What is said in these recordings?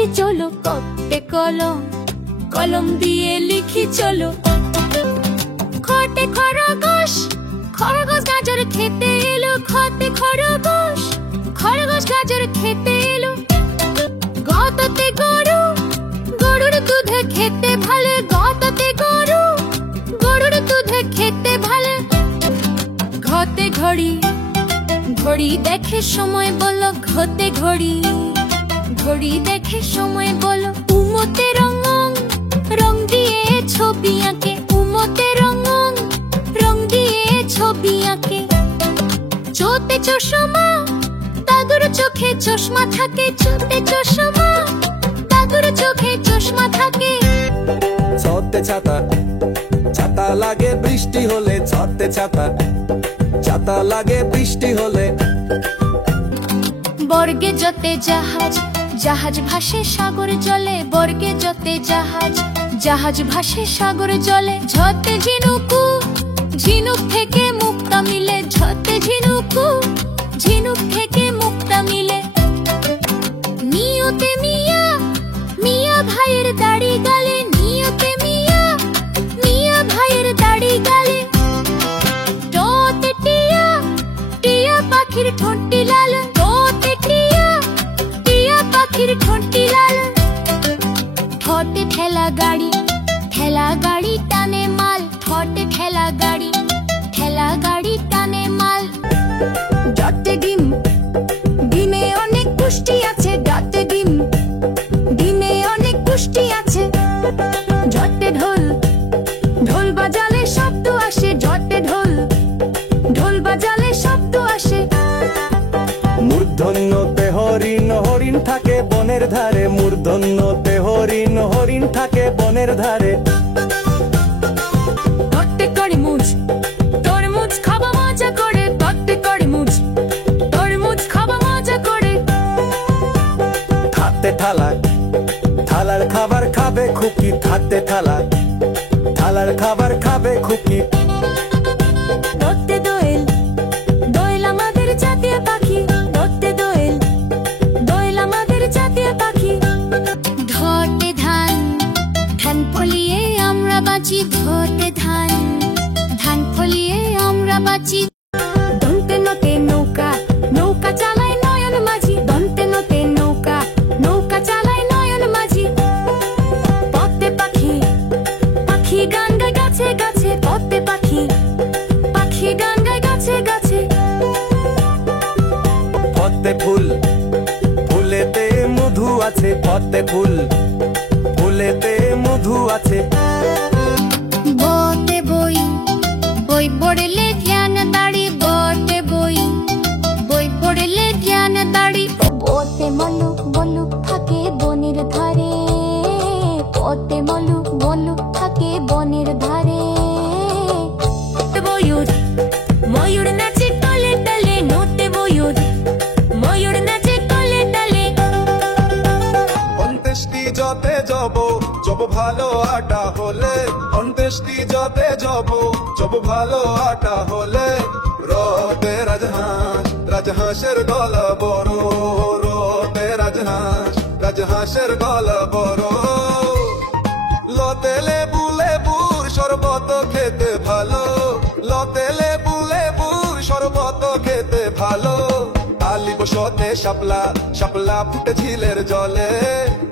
লিখি চলো কপে কলম, কলম দিয়ে লিখি চলো। খটে খরগোশ, খরগোশ গাজর খেতে এলো। খটে খরগোশ, খরগোশ গাজর খেতে এলো। গততে গরু, গরুর দুধে খেতে ভালো। গততে গরু, গরুর দুধে খেতে ভালো। ঘতে ঘড়ি, ঘড়ি দেখে সময় বলো। ঘতে ঘড়ি, ঘড়ি দেখে সময় বলো। উমোতে রঙ, রং দিয়ে ছবি আঁকে। উমোতে রঙ, রং দিয়ে ছবি আঁকে। চোতে চশমা, দাদুর চোখে চশমা থাকে। চোতে চশমা, দাদুর চোখে চশমা থাকে। ছতে ছাতা, ছাতা লাগে বৃষ্টি হলে। ছতে ছাতা, ছাতা লাগে বৃষ্টি হলে। বর্গে যতে জাহাজ, জাহাজ ভাসে সাগর জলে। বর্গে যতে জাহাজ, জাহাজ ভাসে সাগর জলে। ঝতে ঝিনুকু, ঝিনুক থেকে মুক্তা মিলে। ঝতে ঝিনুকু, ঝিনুক থেকে মুক্তা মিলে। নিয়তে মিয়া, মিয়া ভাইয়ের দাড়ি গালে। নিয়তে মিয়া, মিয়া ভাইয়ের দাড়ি গালে। টতে টিয়া, টিয়া পাখির ঠোঁটটি লাল। টতে টিয়া, টিয়া পাখির ঠোঁটটি লাল। ঠোঁটে ঠেলা গাড়ি, ঠেলা গাড়ি টানে মাল। ঠোঁটে ঠেলা গাড়ি, ঠেলা গাড়ি টানে মাল। ডটে ডিম, ডিমে অনেক পুষ্টি আছে। ডটে ডিম, ডিমে অনেক পুষ্টি আছে। ঝটে ঢোল, ঢোল বাজালে শব্দ আসে। ঝটে ঢোল, ঢোল বাজালে শব্দ আসে। মূর্ধন্যতে হরিণ, হরিণ থাকে বনের ধারে। মূর্ধন্যতে হরিণ, হরিণ থাকে বনের ধারে। তট্টে তরমুজ, তরমুজ খাবা মজা করে। তট্টে তরমুজ, তরমুজ খাবা মজা করে। হাতে থালা, থালার খাবার খাবে খুকি। হাতে থালা, থালার খাবার খাবে খুকি। দোয়েল, দোয়েল আমাদের জাতীয় পাখি। দোয়েল, দোয়েল আমাদের জাতীয় পাখি। ধতে ধান, ধান ফলিয়ে আমরা বাঁচি। ধতে ধান, ধান ফলিয়ে আমরা বাঁচি। দন্তে নতে নৌকা, নৌকা চালায় নয়ন মাঝি। দন্তে নতে নৌকা, নৌকা চালায় নয়ন মাঝি। পথে পাখি, পাখি গান গায় গাছে গাছে। পথে পাখি, পাখি গান গায় গাছে গাছে। পদ্মে ফুল, ফুলেতে মধু আছে। পদ্মে ফুল, ফুলেতে মধু আছে। বতে বই, বই পড়লে জ্ঞান দাড়ি। বতে বই, বই পড়লে জ্ঞান দাড়ি। বতে মলুক বলুক থাকে বনের ধারে। বতে মলুক বলুক থাকে বনের ধারে। ময়ূর, ময়ূর নাচে তলে তলে। নোতে ময়ূর, ময়ূর নাচে তলে তলে। অন্ত্যেষ্টি যতে যাব, যাব ভালো আটা হলে। অন্ত্যেষ্টি যতে যাব, যাব ভালো আটা হলে। রতে রাজহাঁস, রাজহাঁসের গলা বড়। রতে রাজহাঁস, রাজহাঁসের গলা বড়। লতে লেবু, লেবুর শরবত খেতে ভালো। লতে লেবু, লেবুর শরবত খেতে ভালো। তালি বসতে শাপলা, শাপলা ফুটে ঝিলের জলে।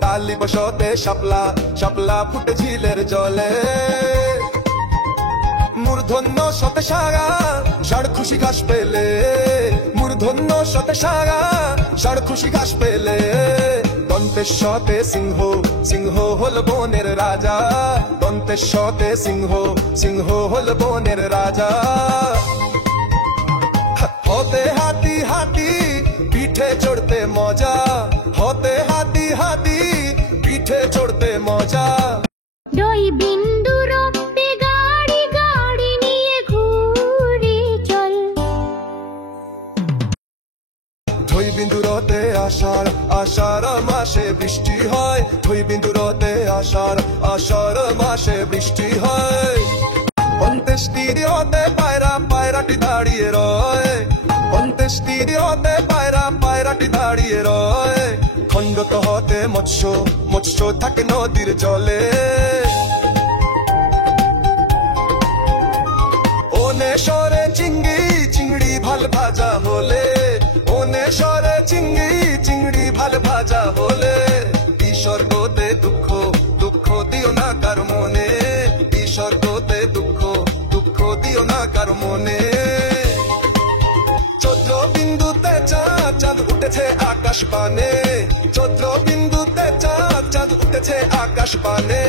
তালি বসতে শাপলা, শাপলা ফুটে ঝিলের জলে। মূর্ধন্য শতে সাগা, ষাড় খুশি ঘাস পেলে। মূর্ধন্য শতে সাগা, ষাড় খুশি ঘাস পেলে। দন্তের শতে সিংহ, সিংহ হল বনের রাজা। দন্তের শতে সিংহ, সিংহ হল বনের রাজা। হতে হাতি, হাতি পিঠে চড়তে মজা। হতে হাতি, হাতি পিঠে চড়তে মজা। দই বিন্দু রক্তে গাড়ি, গাড়ি নিয়ে ঘুরে চল। ধই বিন্দুরতে আষাঢ়, আষাঢ় মাসে বৃষ্টি হয়। ধই বিন্দুরতে আষাঢ়, আষাঢ় মাসে বৃষ্টি হয়। অন্ত্যেষ্টির হতে পায়রা, পায়রাটি দাঁড়িয়ে রয়। অন্ত্যেষ্টির হতে পায়রা, পায়রাটি দাঁড়িয়ে রয়। খণ্ডত হতে মৎস্য মৎস্য থাকে নদীর জলে ওনে সরে চিংড়ি চিংড়ি ভাল ভাজা হলে ওনে সরে চিংড়ি চিংড়ি ভাল ভাজা হলে বিসর্গতে দুঃখ দুঃখ দিও না কার মনে বিসর্গতে দুঃখ দুঃখ দিও না কার মনে চন্দ্র বিন্দুতে চাঁদ চাঁদ উঠেছে আকাশ পানে চন্দ্র বিন্দুতে চাঁদ চাঁদ উঠেছে আকাশ পানে